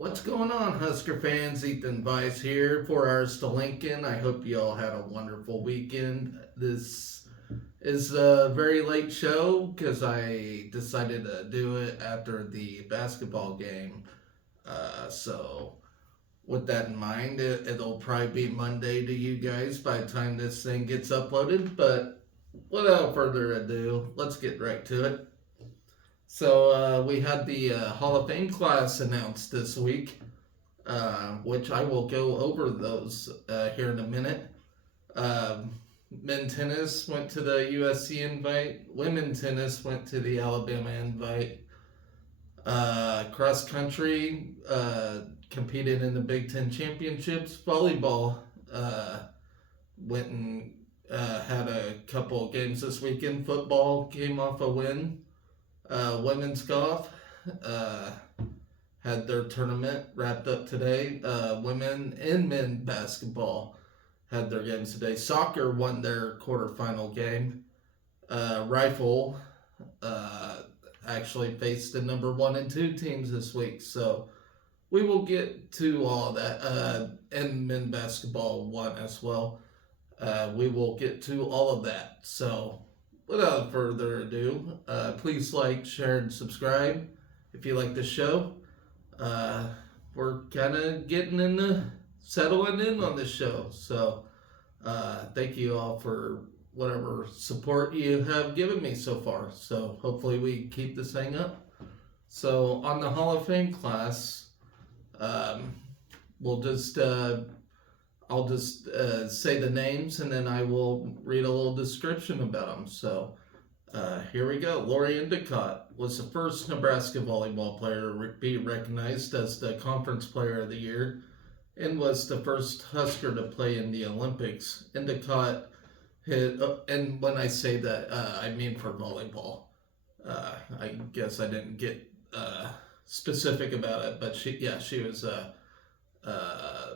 What's going on, Husker fans? Ethan Vice here, 4 hours to Lincoln. I hope you all had a wonderful weekend. This is a very late show because I decided to do it after the basketball game. So, with that in mind, it'll probably be Monday to you guys by the time this thing gets uploaded. But without further ado, let's get right to it. So we had the Hall of Fame class announced this week, which I will go over those here in a minute. Men tennis went to the USC invite. Women tennis went to the Alabama invite. Cross country competed in the Big Ten championships. Volleyball went and had a couple of games this weekend. Football came off a win. Women's golf had their tournament wrapped up today. Women and men basketball had their games today. Soccer won their quarterfinal game. Rifle actually faced the number 1 and 2 teams this week. So we will get to all that. And men basketball won as well. We will get to all of that. So without further ado, please like, share, and subscribe if you like the show. We're kind of settling in on this show. So thank you all for whatever support you have given me so far. So hopefully we keep this thing up. So on the Hall of Fame class, I'll just say the names and then I will read a little description about them. So here we go. Lori Endicott was the first Nebraska volleyball player to be recognized as the Conference Player of the Year and was the first Husker to play in the Olympics. Endicott hit, and when I say that, I mean for volleyball. I guess I didn't get specific about it, but she was a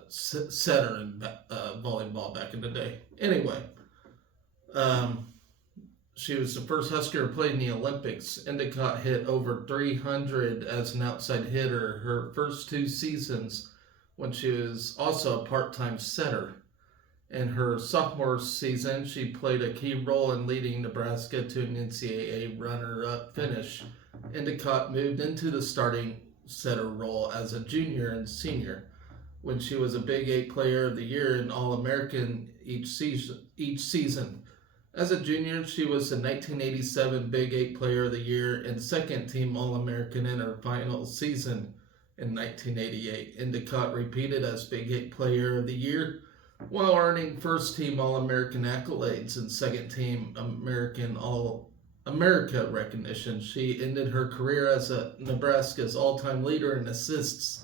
setter in volleyball back in the day. Anyway, she was the first Husker to play in the Olympics. Endicott hit over 300 as an outside hitter her first 2 seasons when she was also a part-time setter. In her sophomore season, she played a key role in leading Nebraska to an NCAA runner-up finish. Endicott moved into the starting setter role as a junior and senior, when she was a Big 8 Player of the Year and All-American each season. As a junior, she was the 1987 Big 8 Player of the Year and second-team All-American in her final season in 1988. Endicott repeated as Big 8 Player of the Year while earning first-team All-American accolades and second-team American All-America recognition. She ended her career as Nebraska's all-time leader in assists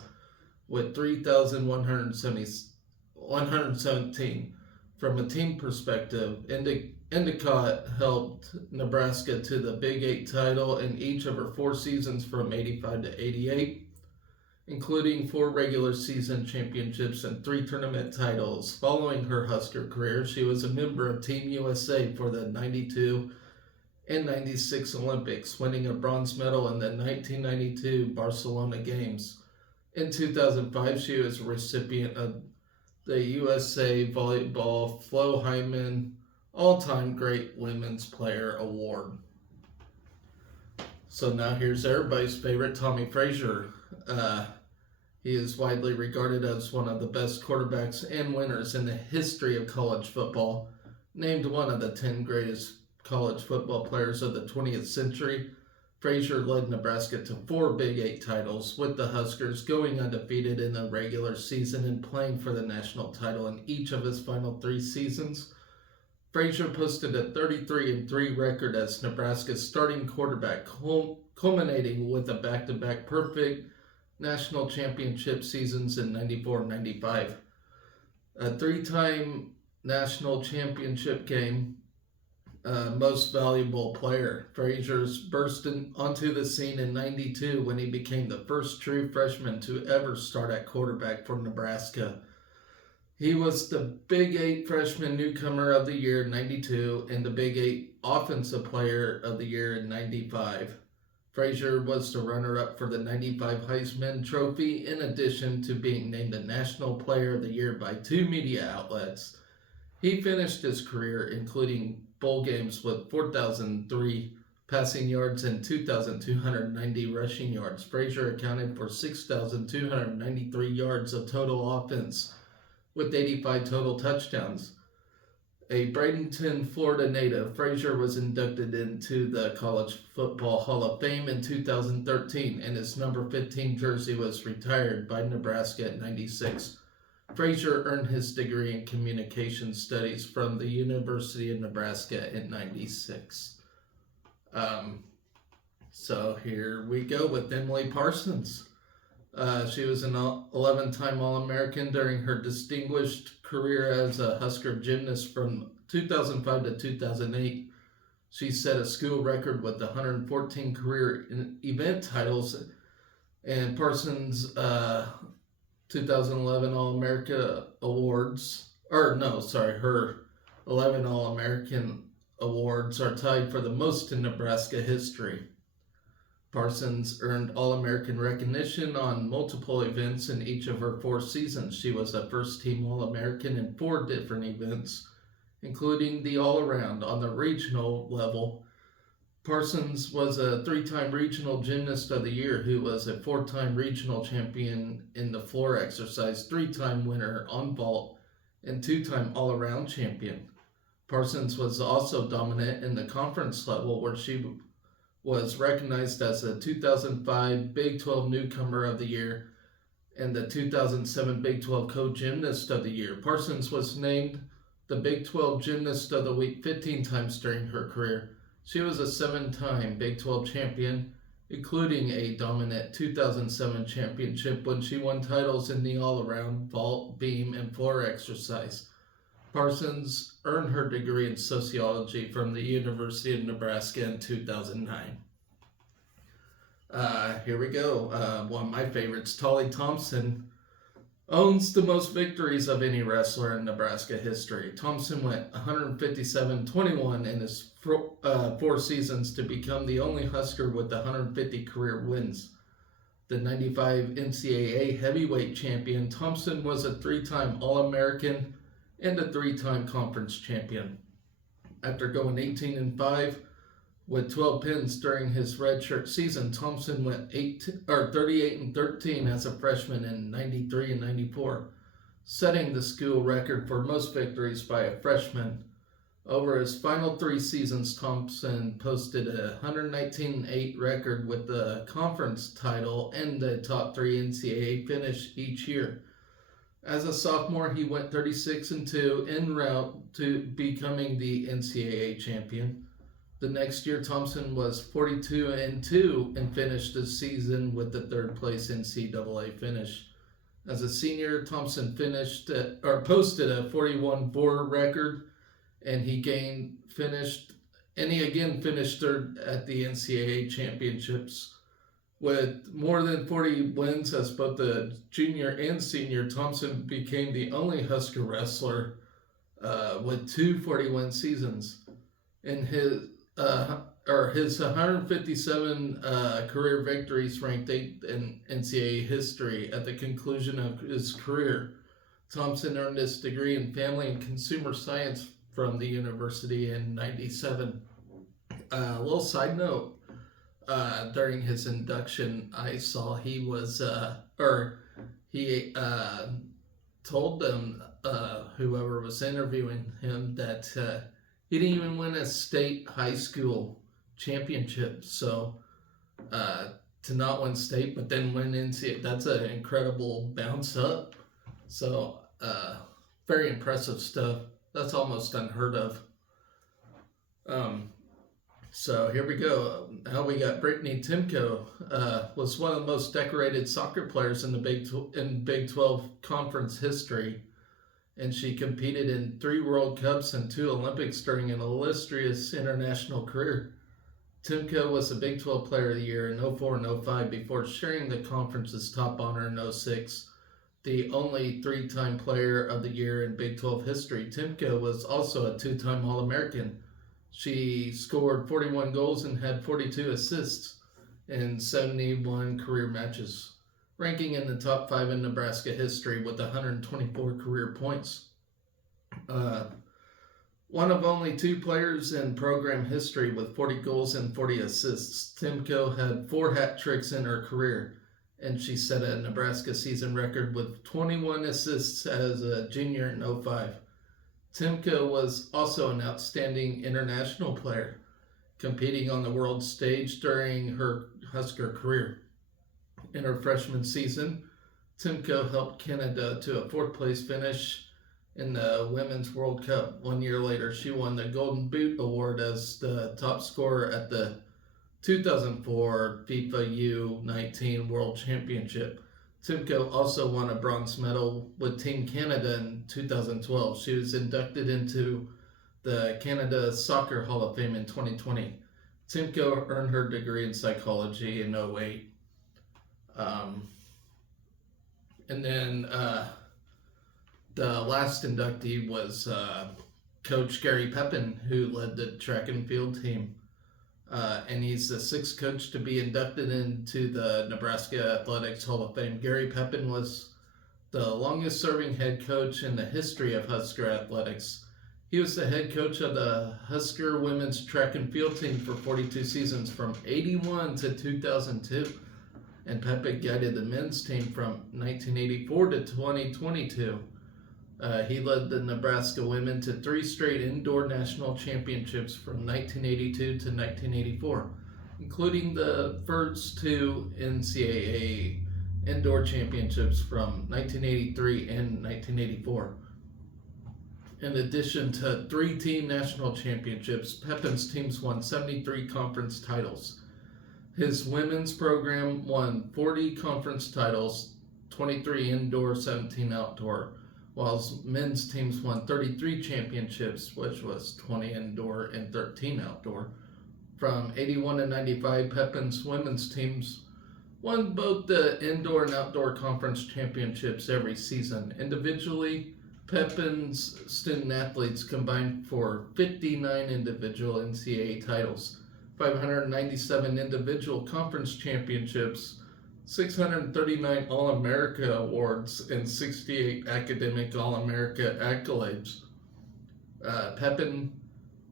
with 3,117. From a team perspective, Endicott helped Nebraska to the Big 8 title in each of her 4 seasons from 85 to 88, including 4 regular season championships and 3 tournament titles. Following her Husker career, she was a member of Team USA for the 92 and 96 Olympics, winning a bronze medal in the 1992 Barcelona Games. In 2005, she was a recipient of the USA Volleyball Flo Hyman All-Time Great Women's Player Award. So now here's everybody's favorite, Tommy Frazier. He is widely regarded as one of the best quarterbacks and winners in the history of college football. Named one of the 10 greatest college football players of the 20th century, Frazier led Nebraska to 4 Big 8 titles, with the Huskers going undefeated in the regular season and playing for the national title in each of his final 3 seasons. Frazier posted a 33-3 record as Nebraska's starting quarterback, culminating with a back-to-back perfect national championship seasons in 94-95. A 3-time national championship game, most valuable player. Frazier's burst onto the scene in 92 when he became the first true freshman to ever start at quarterback for Nebraska. He was the Big 8 Freshman Newcomer of the Year in 92 and the Big 8 Offensive Player of the Year in 95. Frazier was the runner-up for the 95 Heisman Trophy, in addition to being named the National Player of the Year by two media outlets. He finished his career, including bowl games, with 4,003 passing yards and 2,290 rushing yards. Frazier accounted for 6,293 yards of total offense, with 85 total touchdowns. A Bradenton, Florida native, Frazier was inducted into the College Football Hall of Fame in 2013, and his number 15 jersey was retired by Nebraska at 96. Frazier earned his degree in communication studies from the University of Nebraska in 96. So here we go with Emily Parsons. She was an 11-time All-American during her distinguished career as a Husker gymnast from 2005 to 2008. She set a school record with 114 career event titles, and Parsons' 2011 All-America awards, her 11 All-American awards are tied for the most in Nebraska history. Parsons earned All-American recognition on multiple events in each of her 4 seasons. She was a first-team All-American in 4 different events, including the All-Around. On the regional level, Parsons was a 3-time Regional Gymnast of the Year who was a 4-time regional champion in the floor exercise, 3-time winner on vault, and 2-time All-Around champion. Parsons was also dominant in the conference level, where she was recognized as the 2005 Big 12 Newcomer of the Year and the 2007 Big 12 Co-Gymnast of the Year. Parsons was named the Big 12 Gymnast of the Week 15 times during her career. She was a 7-time Big 12 champion, including a dominant 2007 championship when she won titles in the all-around, vault, beam, and floor exercise. Parsons earned her degree in sociology from the University of Nebraska in 2009. Here we go. One of my favorites, Tolly Thompson, owns the most victories of any wrestler in Nebraska history. Thompson went 157-21 in his 4 seasons to become the only Husker with 150 career wins. The 95 NCAA heavyweight champion, Thompson was a 3-time All-American and a 3-time conference champion. After going 18-5 with 12 pins during his redshirt season, Thompson went 38-13 as a freshman in 93 and 94, setting the school record for most victories by a freshman. Over his final 3 seasons, Thompson posted a 119-8 record with the conference title and the top 3 NCAA finish each year. As a sophomore, he went 36-2 en route to becoming the NCAA champion. The next year, Thompson was 42-2 and finished the season with the 3rd place NCAA finish. As a senior, Thompson posted a 41-4 record, and he finished 3rd at the NCAA championships. With more than 40 wins as both the junior and senior, Thompson became the only Husker wrestler with 2 40-win seasons. In his 157 career victories ranked 8th in NCAA history. At the conclusion of his career, Thompson earned his degree in Family and Consumer Science from the university in 97. A little side note. During his induction, I saw he told them, whoever was interviewing him, that he didn't even win a state high school championship. So to not win state, but then win NCAA, that's an incredible bounce up. So very impressive stuff. That's almost unheard of. So here we go. Now we got Brittany Timko, was one of the most decorated soccer players in the Big 12 conference history, and she competed in 3 World Cups and 2 Olympics during an illustrious international career. Timko was the Big 12 Player of the Year in 04 and 05 before sharing the conference's top honor in 06. The only 3-time Player of the Year in Big 12 history, Timko was also a 2-time All-American. She scored 41 goals and had 42 assists. in 71 career matches, ranking in the top 5 in Nebraska history with 124 career points. One of only 2 players in program history with 40 goals and 40 assists, Timko had 4 hat tricks in her career, and she set a Nebraska season record with 21 assists as a junior in 05. Timko was also an outstanding international player, competing on the world stage during her Husker career. In her freshman season, Timko helped Canada to a 4th place finish in the Women's World Cup. 1 year later, she won the Golden Boot Award as the top scorer at the 2004 FIFA U19 World Championship. Timko also won a bronze medal with Team Canada in 2012. She was inducted into the Canada Soccer Hall of Fame in 2020. Timko earned her degree in psychology in 08. And then the last inductee was Coach Gary Pepin, who led the track and field team. And he's the 6th coach to be inducted into the Nebraska Athletics Hall of Fame. Gary Pepin was the longest serving head coach in the history of Husker athletics. He was the head coach of the Husker women's track and field team for 42 seasons from 81 to 2002. And Pepin guided the men's team from 1984 to 2022. He led the Nebraska women to 3 straight indoor national championships from 1982 to 1984, including the first 2 NCAA indoor championships from 1983 and 1984. In addition to 3 team national championships, Pepin's teams won 73 conference titles. His women's program won 40 conference titles, 23 indoor, 17 outdoor, while his men's teams won 33 championships, which was 20 indoor and 13 outdoor. From 81 to 95, Pepin's women's teams won both the indoor and outdoor conference championships every season. Individually, Pepin's student athletes combined for 59 individual NCAA titles, 597 individual conference championships, 639 All-America awards, and 68 academic All-America accolades. Pepin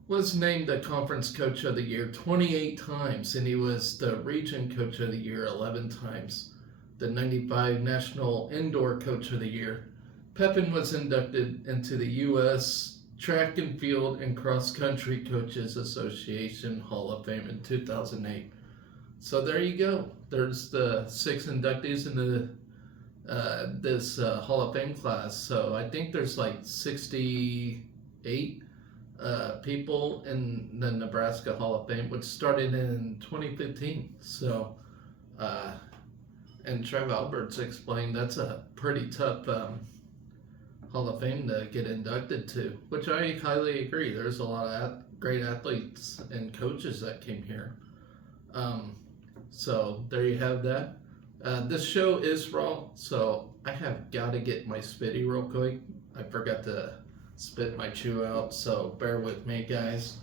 was named the Conference Coach of the Year 28 times, and he was the Region Coach of the Year 11 times, the 95 National Indoor Coach of the Year. Pepin was inducted into the U.S. Track and Field and Cross Country Coaches Association Hall of Fame in 2008. So there you go. There's the 6 inductees in this Hall of Fame class. So I think there's like 68 people in the Nebraska Hall of Fame, which started in 2015. So, and Trev Alberts explained that's a pretty tough Hall of Fame to get inducted to, which I highly agree. There's a lot of great athletes and coaches that came here. So there you have that. This show is raw, so I have got to get my spitty real quick. I forgot to spit my chew out, so bear with me, guys.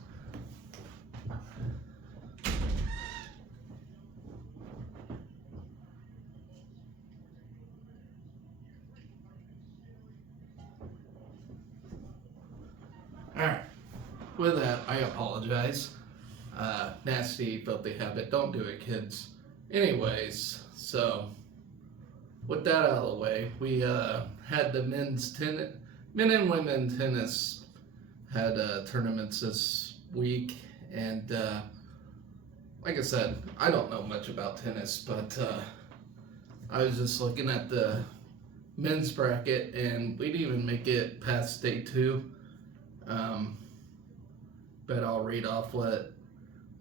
Alright, with that, I apologize. Nasty, filthy habit. Don't do it, kids. Anyways, so with that out of the way, we had the men and women tennis had tournaments this week, and like I said, I don't know much about tennis, but I was just looking at the men's bracket, and we didn't even make it past day 2. But I'll read off what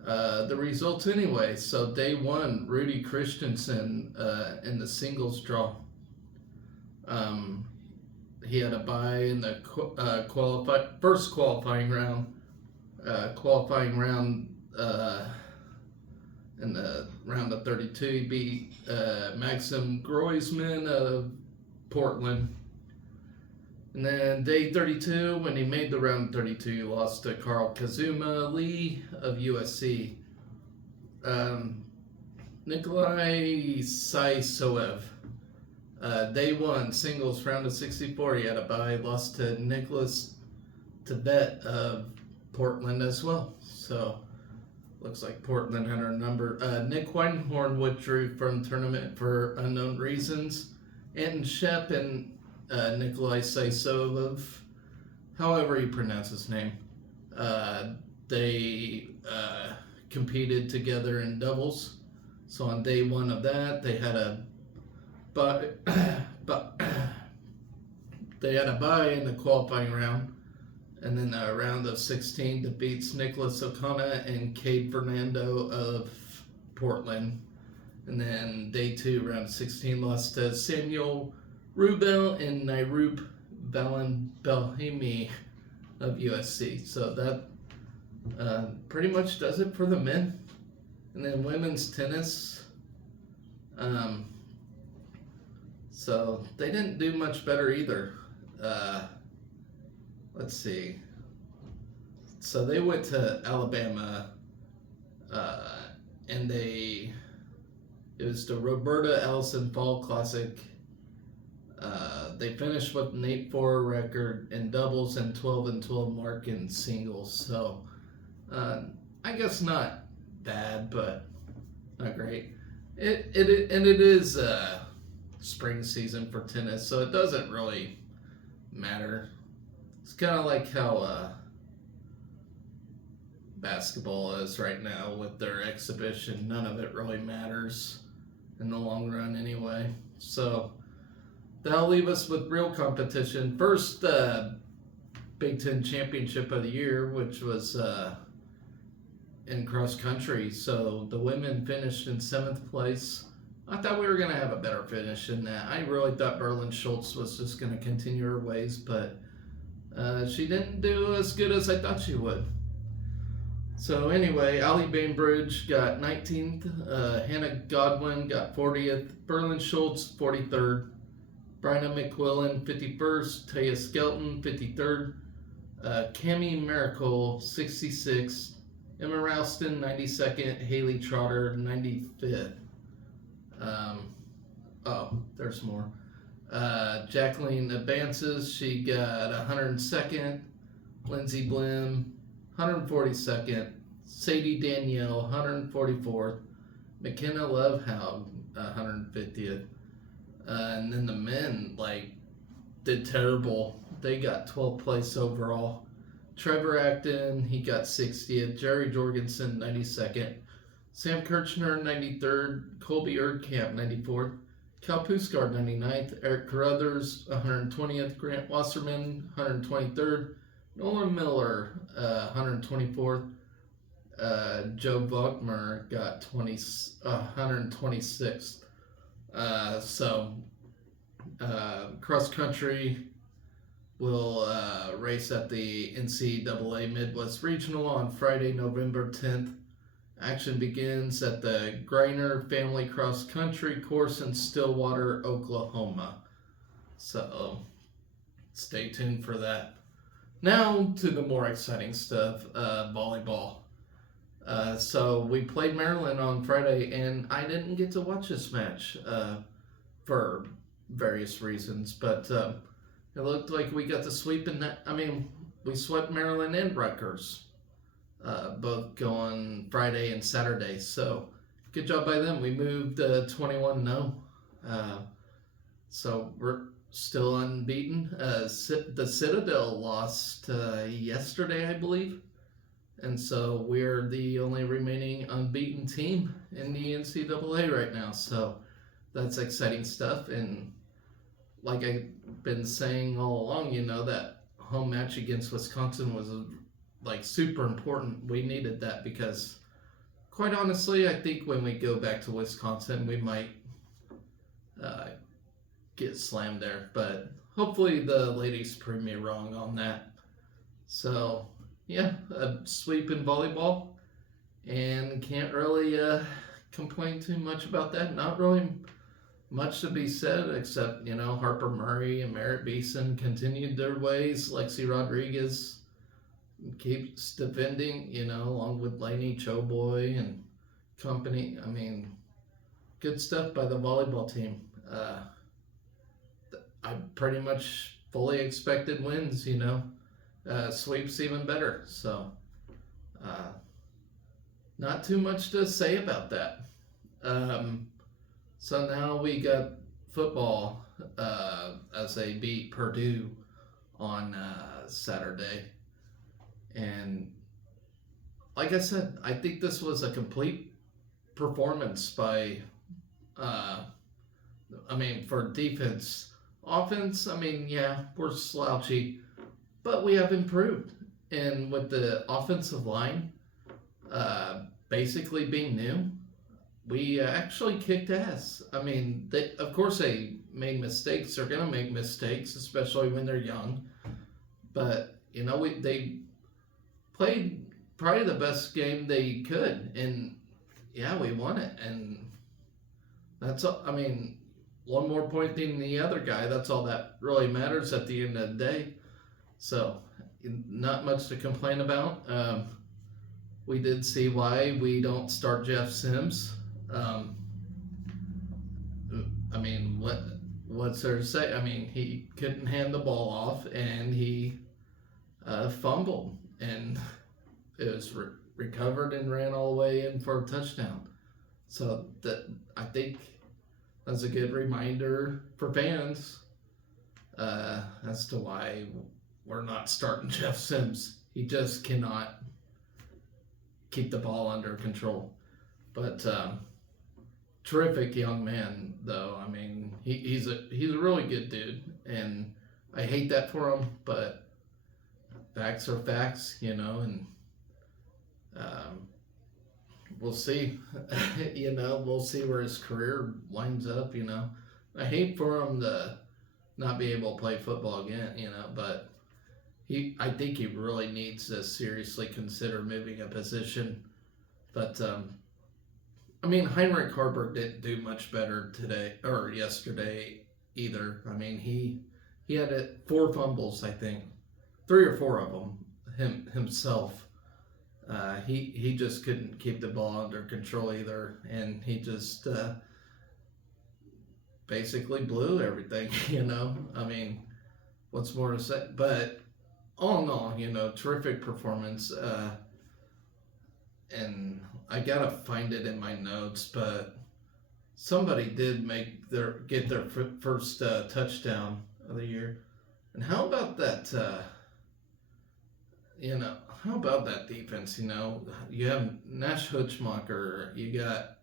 the results anyway. So day 1, Rudy Christensen in the singles draw. He had a bye in the first qualifying round. In the round of 32, he beat Maxim Groisman of Portland. And then day 32, when he made the round 32, he lost to Carl Kazuma Lee of USC. Nikolai Saisoev. Day one, singles, round of 64. He had a bye, lost to Nicholas Tibet of Portland as well. So, looks like Portland had our number. Nick Weinhorn withdrew from tournament for unknown reasons. Anton Shep and Nikolai Saisoev, however you pronounce his name, they competed together in doubles. So on day one of that, they had a bye, they had a bye in the qualifying round, and then a round of 16 defeats Nicholas Okana and Cade Fernando of Portland. And then day two, round 16, lost to Samuel Rubel and Nairoop Belhimi of USC. So that pretty much does it for the men. And then women's tennis. So they didn't do much better either. Let's see. So they went to Alabama, and it was the Roberta Ellison Fall Classic. They finished with an 8-4 record in doubles and 12-12 mark in singles. So I guess not bad, but not great. It is spring season for tennis, so it doesn't really matter. It's kind of like how basketball is right now with their exhibition. None of it really matters in the long run anyway. So that'll leave us with real competition. First Big Ten championship of the year, which was in cross country. So the women finished in 7th place. I thought we were going to have a better finish than that. I really thought Berlin Schultz was just going to continue her ways, but she didn't do as good as I thought she would. So anyway, Allie Bainbridge got 19th, Hannah Godwin got 40th, Berlin Schultz 43rd, Bryna McQuillan 51st, Taya Skelton 53rd, Cami Miracle 66th, Emma Ralston 92nd, Haley Trotter 95th. There's more. Jacqueline advances. She got 102nd. Lindsey Blim 142nd. Sadie Danielle 144th. McKenna Lovehound 150th. And then the men did terrible. They got 12th place overall. Trevor Acton, he got 60th. Jerry Jorgensen 92nd. Sam Kirchner 93rd. Colby Erdkamp 94th. Cal Puskar 99th. Eric Carruthers 120th. Grant Wasserman 123rd. Nolan Miller 124th. Joe Buckmer got 126th. Cross country will race at the NCAA Midwest Regional on Friday, November 10th. Action begins at the Greiner Family Cross Country Course in Stillwater, Oklahoma. So stay tuned for that. Now to the more exciting stuff, volleyball. So we played Maryland on Friday, and I didn't get to watch this match for various reasons, but it looked like we got the sweep in that. I mean, we swept Maryland and Rutgers, both going Friday and Saturday. So good job by them. We moved 21-0. So we're still unbeaten. The Citadel lost yesterday, I believe. And so we're the only remaining unbeaten team in the NCAA right now. So that's exciting stuff. And like I've been saying all along, that home match against Wisconsin was super important. We needed that because, quite honestly, I think when we go back to Wisconsin, we might get slammed there. But hopefully the ladies prove me wrong on that. So yeah, a sweep in volleyball, and can't really complain too much about that. Not really much to be said, except, Harper Murray and Merritt Beeson continued their ways. Lexi Rodriguez keeps defending, along with Lainey Choboy and company. I mean, good stuff by the volleyball team. I pretty much fully expected wins, sweeps even better. So, uh, not too much to say about that. Um, so now we got football as they beat Purdue on Saturday. And like I said, I think this was a complete performance by, for defense. Offense, yeah, we're slouchy, but we have improved. And with the offensive line basically being new, we actually kicked ass. Of course, they made mistakes. They're going to make mistakes, especially when they're young. But, they played probably the best game they could. And, yeah, we won it. And that's all. One more point than the other guy. That's all that really matters at the end of the day. So, not much to complain about. We did see why we don't start Jeff Sims. What's there to say? He couldn't hand the ball off, and he fumbled, and it was recovered and ran all the way in for a touchdown. So I think that's a good reminder for fans as to why we're not starting Jeff Sims. He just cannot keep the ball under control. But terrific young man, though. He's a really good dude, and I hate that for him, but facts are facts, and we'll see. We'll see where his career winds up. I hate for him to not be able to play football again, but I think he really needs to seriously consider moving a position. But Heinrich Harburg didn't do much better today or yesterday either. He had 4 fumbles, I think, 3 or 4 of them himself. He just couldn't keep the ball under control either, and he just basically blew everything. What's more to say? But all in all, terrific performance. And I gotta find it in my notes, but somebody did get their first touchdown of the year. And how about that? How about that defense? You have Nash Hutchmacher, you got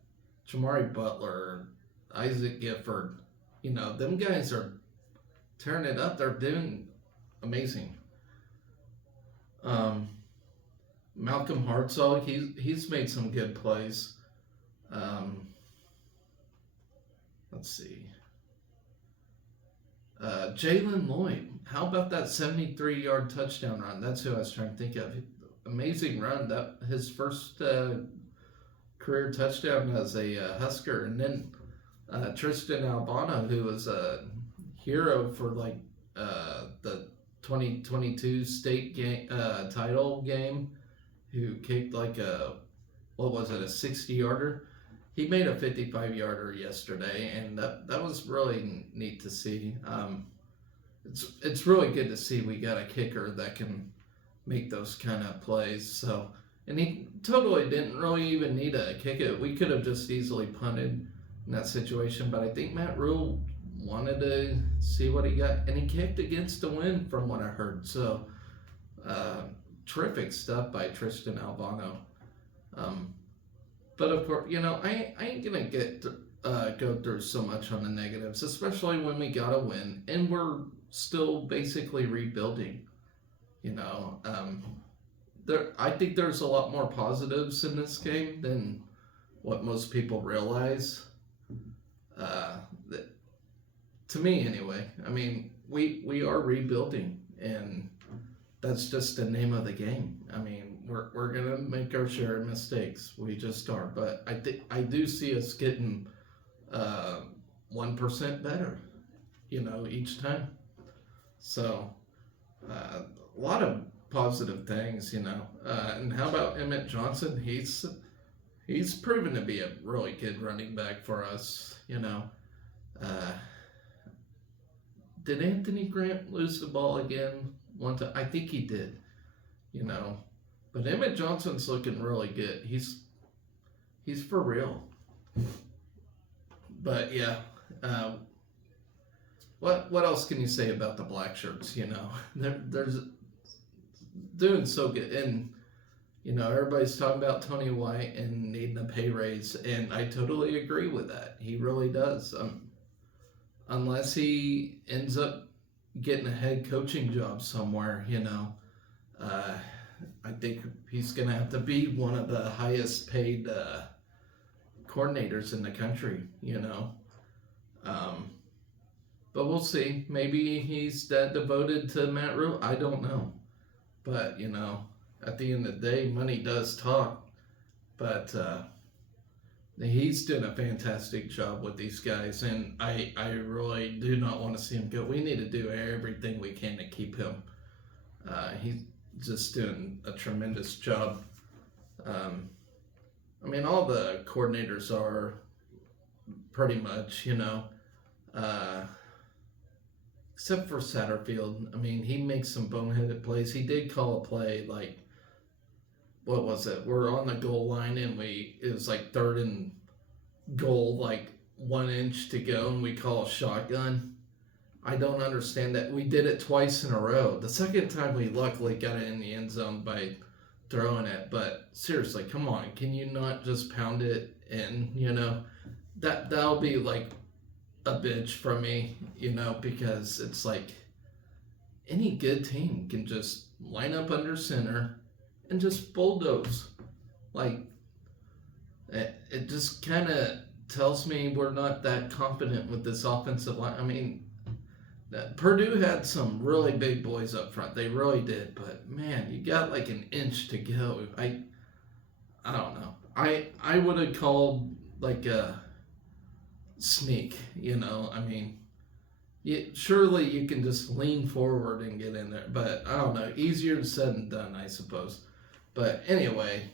Jamari Butler, Isaac Gifford. Them guys are tearing it up. They're doing amazing. Malcolm Hartzog, he's made some good plays. Let's see. Jalen Lloyd, how about that 73-yard touchdown run? That's who I was trying to think of. Amazing run. That his first career touchdown as a Husker. And then Tristan Albano, who was a hero for the 2022 state game, title game, who kicked a 60-yarder. He made a 55-yarder yesterday, and that was really neat to see. It's really good to see we got a kicker that can make those kind of plays. So, and he totally didn't really even need to kick it. We could have just easily punted in that situation, but I think Matt Rule wanted to see what he got, and he kicked against the wind from what I heard. So, terrific stuff by Tristan Albano. But of course, I ain't gonna go through so much on the negatives, especially when we got a win and we're still basically rebuilding. I think there's a lot more positives in this game than what most people realize. To me, anyway. We are rebuilding, and that's just the name of the game. We're gonna make our share of mistakes. We just are, but I do see us getting 1% better, each time. So a lot of positive things, and how about Emmett Johnson? He's he's proven to be a really good running back for us. Uh, did Anthony Grant lose the ball again one time? I think he did. But Emmett Johnson's looking really good. He's for real. But yeah, what else can you say about the black shirts? There's doing so good, and everybody's talking about Tony White and needing a pay raise, and I totally agree with that. He really does. Unless he ends up getting a head coaching job somewhere, I think he's gonna have to be one of the highest paid coordinators in the country. But we'll see. Maybe he's that devoted to Matt Rhule. I don't know. But, at the end of the day, money does talk. But he's doing a fantastic job with these guys. And I really do not want to see him go. We need to do everything we can to keep him. He's just doing a tremendous job. All the coordinators are pretty much, except for Satterfield. He makes some boneheaded plays. He did call a play, like, what was it? We're on the goal line, and it was like 3rd and goal, like 1 inch to go, and we call a shotgun. I don't understand that. We did it twice in a row. The second time, we luckily got it in the end zone by throwing it. But seriously, come on. Can you not just pound it in, That'll be like a bitch from me, because it's like any good team can just line up under center and just bulldoze. Like, it just kind of tells me we're not that confident with this offensive line. Purdue had some really big boys up front. They really did. But, man, you got like an inch to go. I don't know. I would have called like a sneak, surely you can just lean forward and get in there, but I don't know, easier said than done, I suppose. But anyway,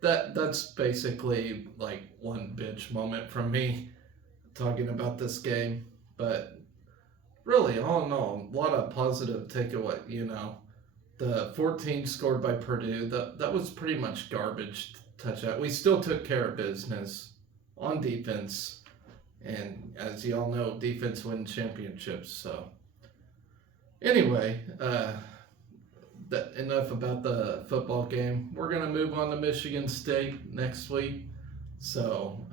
that's basically like one bitch moment from me talking about this game. But really, all in all, a lot of positive takeaway. The 14 scored by Purdue, that was pretty much garbage touchdown. We still took care of business on defense, and as you all know, defense wins championships. So anyway, enough about the football game. We're gonna move on to Michigan State next week, so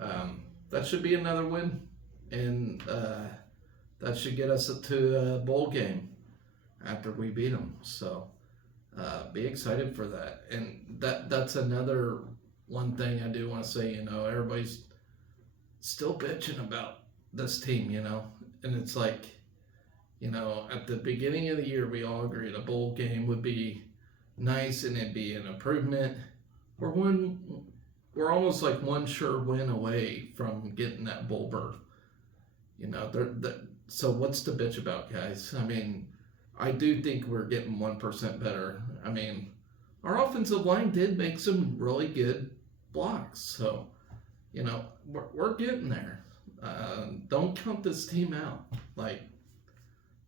that should be another win, and that should get us to a bowl game after we beat them. So be excited for that. And that's another one thing I do want to say. Everybody's still bitching about this team, and it's like, at the beginning of the year, we all agreed a bowl game would be nice and it'd be an improvement. We're almost like one sure win away from getting that bowl berth. So what's the bitch about, guys? I do think we're getting 1% better. Our offensive line did make some really good blocks, so we're getting there. Don't count this team out. Like,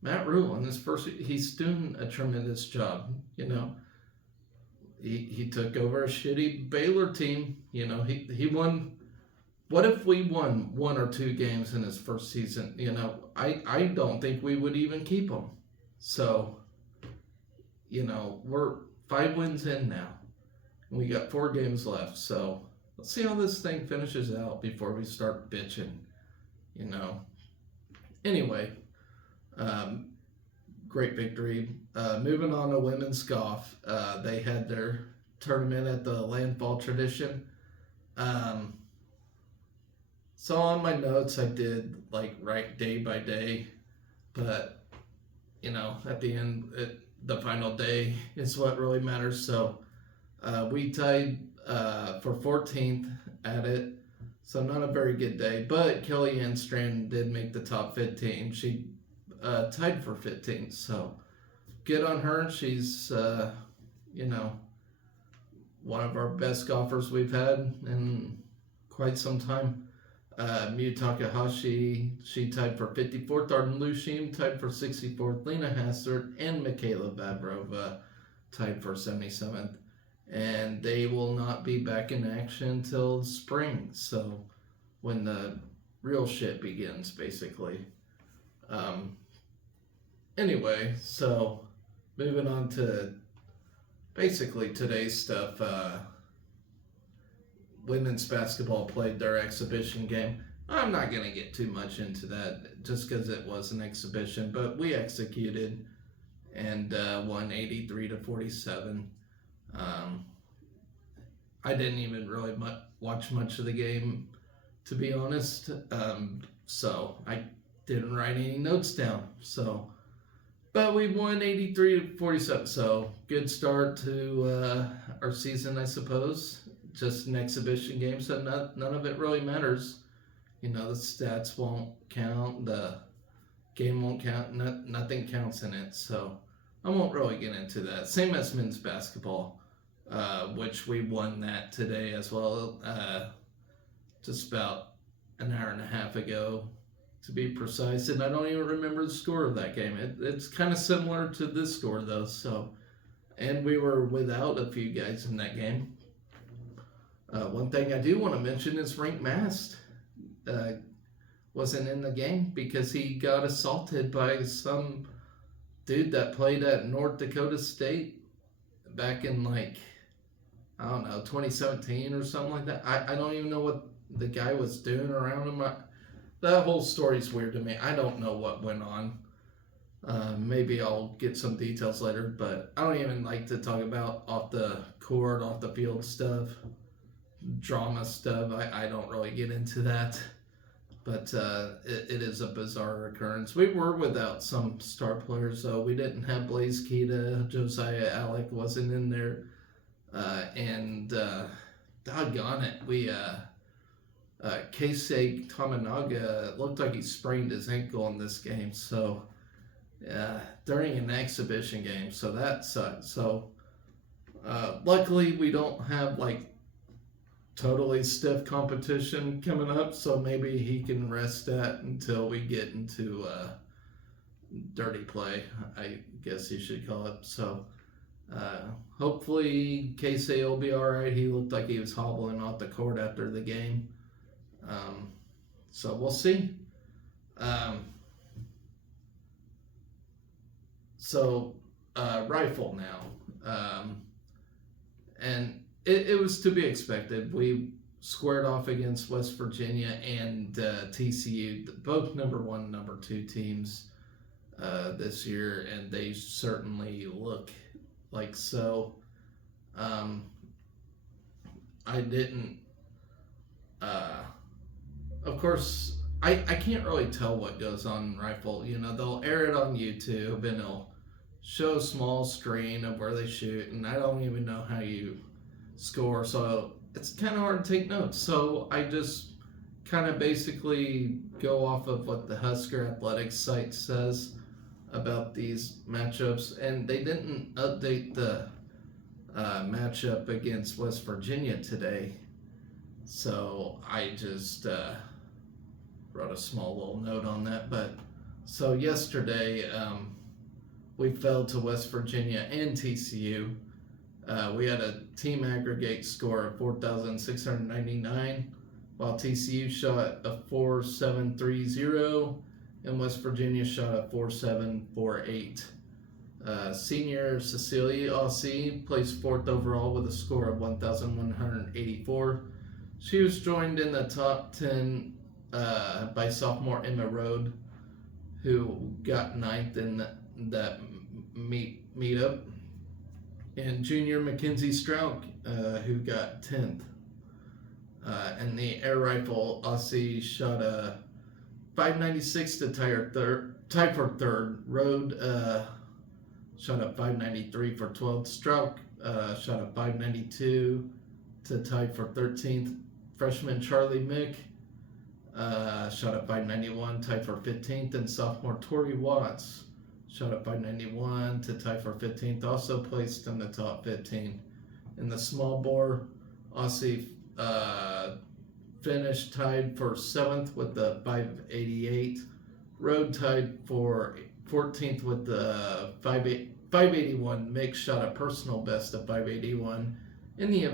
Matt Rhule in his first, he's doing a tremendous job. He took over a shitty Baylor team. He won. What if we won 1 or 2 games in his first season? I don't think we would even keep him. So, we're 5 wins in now. And we got 4 games left. So let's see how this thing finishes out before we start bitching. Anyway, great victory. Moving on to women's golf. They had their tournament at the Landfall Tradition. So on my notes, I did write day by day, but at the end, the final day is what really matters. So we tied for 14th at it, so not a very good day. But Kellyanne Strand did make the top 15. She tied for 15th, so good on her. She's one of our best golfers we've had in quite some time. Miyu Takahashi, she tied for 54th. Arden Lushim tied for 64th. Lena Hassert and Michaela Babrova tied for 77th. And they will not be back in action until spring. So when the real shit begins, basically. Anyway, so moving on to basically today's stuff. Women's basketball played their exhibition game. I'm not going to get too much into that just because it was an exhibition, but we executed and won 83-47. I didn't even really watch much of the game, to be honest, so I didn't write any notes down. But we won 83-47, so good start to our season, I suppose. Just an exhibition game, so none of it really matters. The stats won't count, the game won't count, nothing counts in it, so I won't really get into that. Same as men's basketball, which we won that today as well, just about an hour and a half ago, to be precise, and I don't even remember the score of that game. It's kind of similar to this score, though, and we were without a few guys in that game. One thing I do want to mention is Rink Mast wasn't in the game because he got assaulted by some dude that played at North Dakota State back in 2017 or something like that. I don't even know what the guy was doing around him. That whole story's weird to me. I don't know what went on. Maybe I'll get some details later, but I don't even like to talk about off the court, off the field stuff. Drama stuff. I don't really get into that, but it is a bizarre occurrence. We were without some star players, so we didn't have Blaze Keita. Josiah Alec wasn't in there, and doggone it, we Keisei Tamanaga looked like he sprained his ankle in this game, so during an exhibition game, so that sucked. So luckily we don't have totally stiff competition coming up, so maybe he can rest that until we get into dirty play, I guess you should call it. So hopefully Casey will be all right. He looked like he was hobbling off the court after the game, so we'll see. Rifle now, and it was to be expected. We squared off against West Virginia and TCU, both number 1, number 2 teams this year, and they certainly look like so. I didn't, of course, I can't really tell what goes on in Rifle. They'll air it on YouTube and it'll show a small screen of where they shoot, and I don't even know how you score, so it's kind of hard to take notes. So I just kind of basically go off of what the Husker athletics site says about these matchups, and they didn't update the matchup against West Virginia today, so I just wrote a small little note on that. But so yesterday we fell to West Virginia and TCU. We had a team aggregate score of 4,699, while TCU shot a 4,730 and West Virginia shot a 4,748. Senior Cecilia Aussie placed 4th overall with a score of 1,184. She was joined in the top 10 by sophomore Emma Rode, who got 9th in that meetup, and junior Mackenzie Strouk, who got 10th. And the air rifle Aussie shot a 596 to tie for third. Rode shot a 593 for 12th. Strouk shot a 592 to tie for 13th. Freshman Charlie Mick shot a 591, tied for 15th, and sophomore Tori Watts shot a 591 to tie for 15th, also placed in the top 15. In the small bore, Aussie finished tied for 7th with the 588. Road tied for 14th with the 581. Mick shot a personal best of 581 in the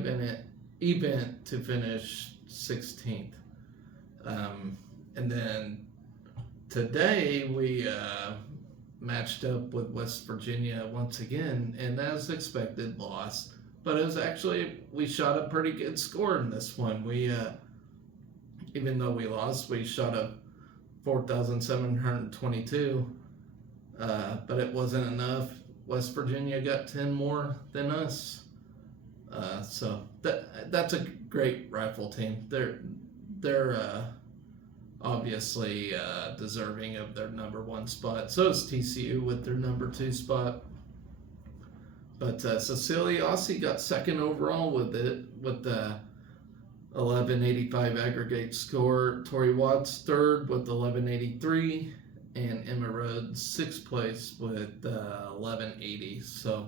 event to finish 16th. And then today we matched up with West Virginia once again, and as expected, lost. But it was actually, we shot a pretty good score in this one. We, even though we lost, we shot a 4,722, but it wasn't enough. West Virginia got 10 more than us. So that's a great rifle team. They're obviously deserving of their number 1 spot. So is TCU with their number 2 spot. But Cecilia Aussie got 2nd overall with the 1185 aggregate score. Tori Watts 3rd with 1183, and Emma Rhodes 6th place with 1180. So,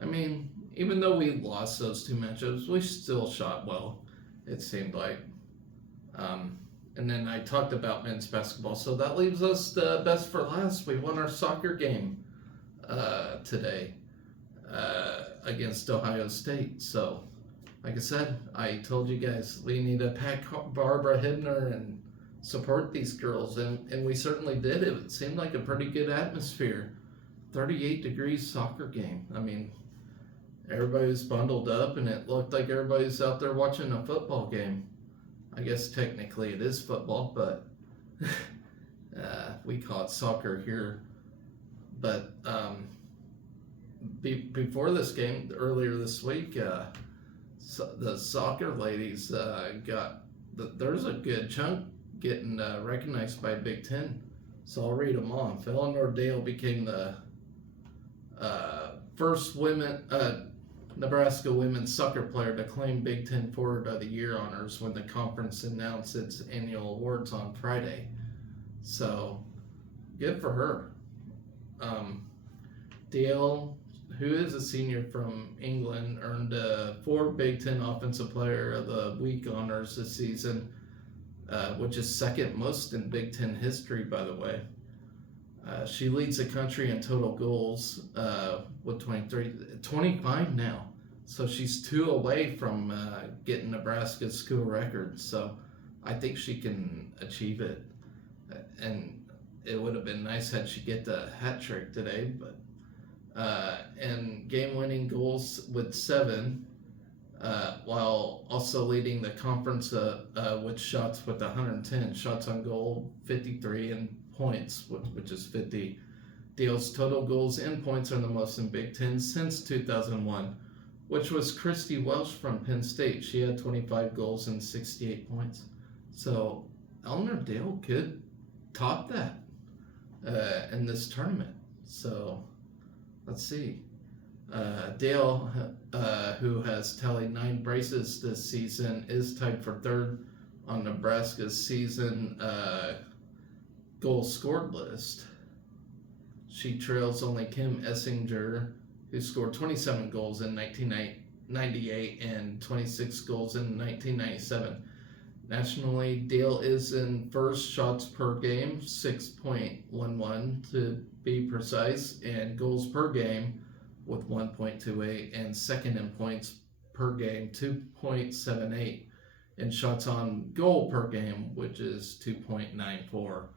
I mean, even though we lost those 2 matchups, we still shot well, it seemed like. And then I talked about men's basketball, so that leaves us the best for last. We won our soccer game today against Ohio State. So, like I said, I told you guys we need to pack Barbara Hibner and support these girls, and we certainly did. It seemed like a pretty good atmosphere. 38 degrees soccer game. I mean, everybody was bundled up, and it looked like everybody's out there watching a football game. I guess technically it is football, but we call it soccer here. But before this game, earlier this week, the soccer ladies there's a good chunk getting recognized by Big Ten. So I'll read them off. Eleanor Dale became the first Nebraska women's soccer player to claim Big Ten Forward of the Year honors when the conference announced its annual awards on Friday. So, good for her. Dale, who is a senior from England, earned 4 Big Ten Offensive Player of the Week honors this season, which is 2nd most in Big Ten history, by the way. She leads the country in total goals with 25 now. So she's 2 away from getting Nebraska's school record. So I think she can achieve it. And it would have been nice had she get the hat trick today. But and game-winning goals with 7, while also leading the conference with shots with 110 shots on goal, 53 and points, which is 50. Dale's total goals and points are the most in Big Ten since 2001, which was Christy Welsh from Penn State. She had 25 goals and 68 points. So Eleanor Dale could top that in this tournament. So let's see. Dale, who has tallied 9 braces this season, is tied for 3rd on Nebraska's season goal scored list. She trails only Kim Essinger, who scored 27 goals in 1998 and 26 goals in 1997. Nationally, Dale is in 1st shots per game, 6.11 to be precise, and goals per game with 1.28, and 2nd in points per game, 2.78, and shots on goal per game, which is 2.94.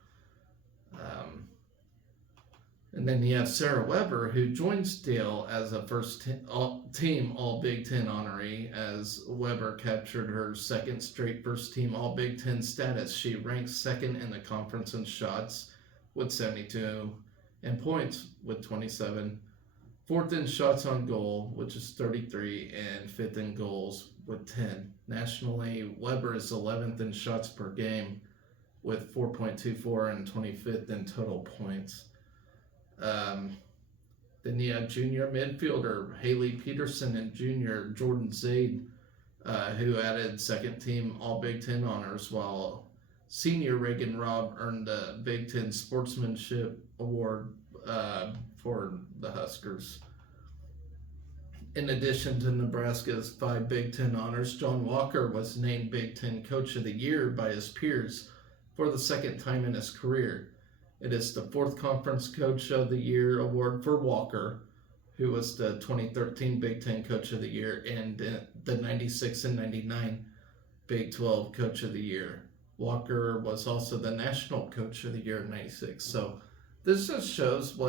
And then you have Sarah Weber, who joins Dale as a first-team All-Big Ten honoree, as Weber captured her 2nd straight first-team All-Big Ten status. She ranks 2nd in the conference in shots with 72, and points with 27, 4th in shots on goal, which is 33, and 5th in goals with 10. Nationally, Weber is 11th in shots per game with 4.24 and 25th in total points. Then you have junior midfielder Haley Peterson and junior Jordan Zaid, who added 2nd team All Big Ten honors, while senior Reagan Robb earned the Big Ten Sportsmanship Award for the Huskers. In addition to Nebraska's 5 Big Ten honors, John Walker was named Big Ten Coach of the Year by his peers for the second time in his career. It is the 4th Conference Coach of the Year award for Walker, who was the 2013 Big Ten Coach of the Year and the 96 and 99 Big 12 Coach of the Year. Walker was also the National Coach of the Year in 96. So this just shows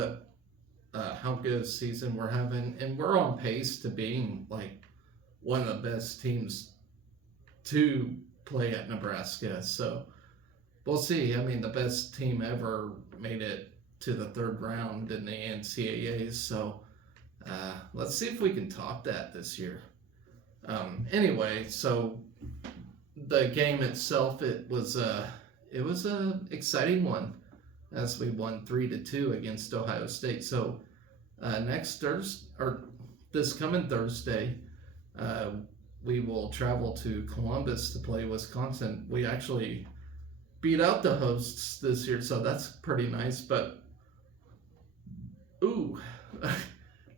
how good a season we're having, and we're on pace to being like one of the best teams to play at Nebraska. So we'll see. I mean, the best team ever made it to the 3rd round in the NCAAs. So let's see if we can top that this year. Anyway, so the game itself, it was a exciting one as we won 3-2 against Ohio State. So this coming Thursday, we will travel to Columbus to play Wisconsin. We actually beat out the hosts this year, so that's pretty nice. But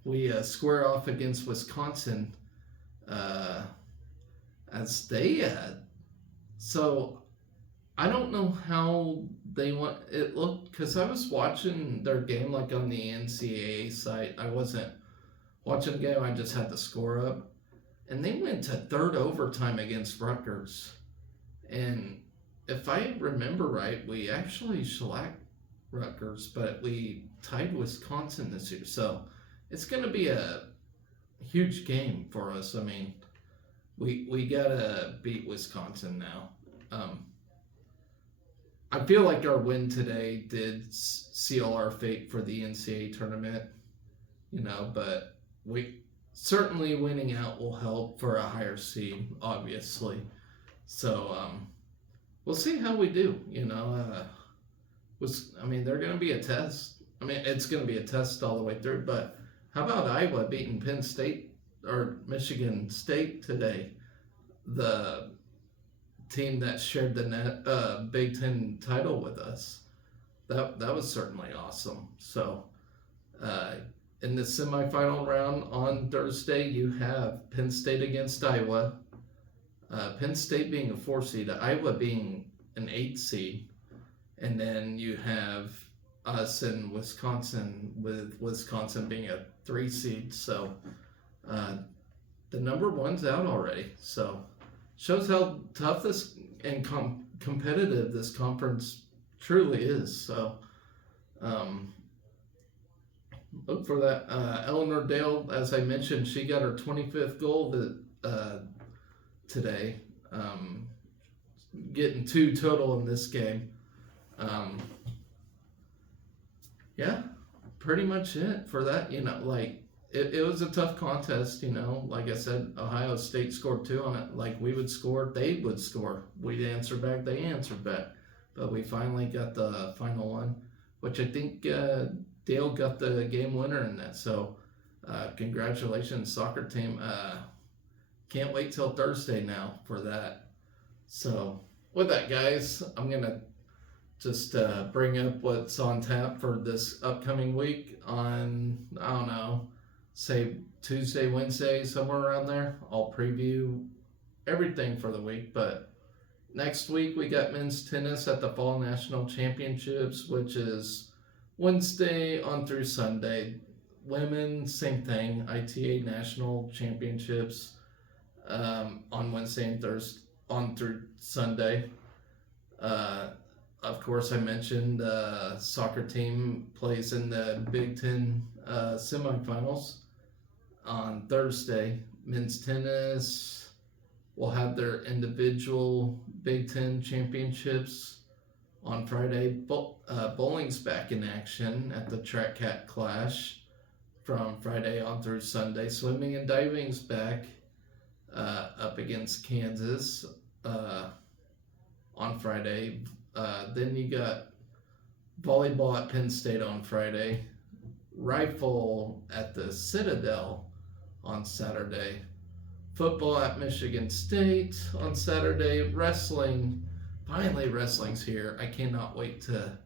we square off against Wisconsin as they so I don't know how they want it looked, because I was watching their game like on the NCAA site. I wasn't watching the game, I just had the score up, and they went to 3rd overtime against Rutgers, and if I remember right, we actually shellacked Rutgers, but we tied Wisconsin this year. So it's going to be a huge game for us. I mean, we got to beat Wisconsin now. I feel like our win today did seal our fate for the NCAA tournament, but we certainly winning out will help for a higher seed, obviously. So we'll see how we do. They're going to be a test. I mean, it's going to be a test all the way through. But how about Iowa beating Penn State or Michigan State today? The team that shared the Big Ten title with us. That was certainly awesome. So in the semifinal round on Thursday, you have Penn State against Iowa. Penn State being a 4 seed, Iowa being an 8 seed. And then you have us in Wisconsin, with Wisconsin being a 3 seed. So the number 1's out already. So shows how tough this and competitive this conference truly is. So look for that. Eleanor Dale, as I mentioned, she got her 25th goal today, getting 2 total in this game. Yeah, pretty much it for that. It was a tough contest, like I said, Ohio State scored 2 on it. Like we would score, they would score. We'd answer back, they answered back. But we finally got the final one, which I think Dale got the game winner in that. So congratulations, soccer team. Can't wait till Thursday now for that. So with that, guys, I'm going to just bring up what's on tap for this upcoming week on, I don't know, say Tuesday, Wednesday, somewhere around there. I'll preview everything for the week. But next week we got men's tennis at the Fall National Championships, which is Wednesday on through Sunday. Women, same thing, ITA National Championships on Wednesday and Thursday on through Sunday. Of course, I mentioned soccer team plays in the Big Ten semifinals on Thursday. Men's tennis will have their individual Big Ten championships on Friday. Bowling's back in action at the Track Cat Clash from Friday on through Sunday. Swimming and diving's back up against Kansas on Friday. Then you got volleyball at Penn State on Friday, rifle at the Citadel on Saturday, football at Michigan State on Saturday, wrestling. Finally, wrestling's here. I cannot wait to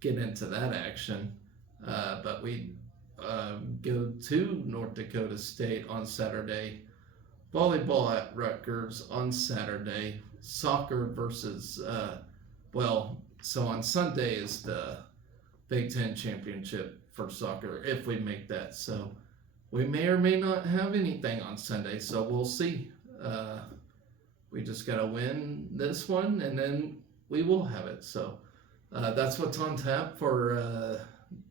get into that action. But we go to North Dakota State on Saturday. Volleyball at Rutgers on Saturday. Soccer versus, so on Sunday is the Big Ten Championship for soccer if we make that. So we may or may not have anything on Sunday, so we'll see. We just got to win this one and then we will have it. So that's what's on tap for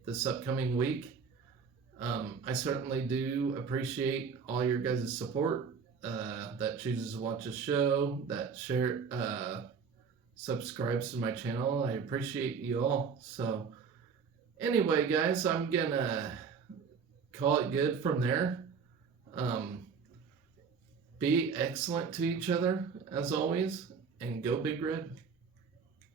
this upcoming week. I certainly do appreciate all your guys' support that chooses to watch the show, that share, subscribes to my channel. I appreciate you all. So anyway, guys, I'm gonna call it good from there. Be excellent to each other as always, and go Big Red.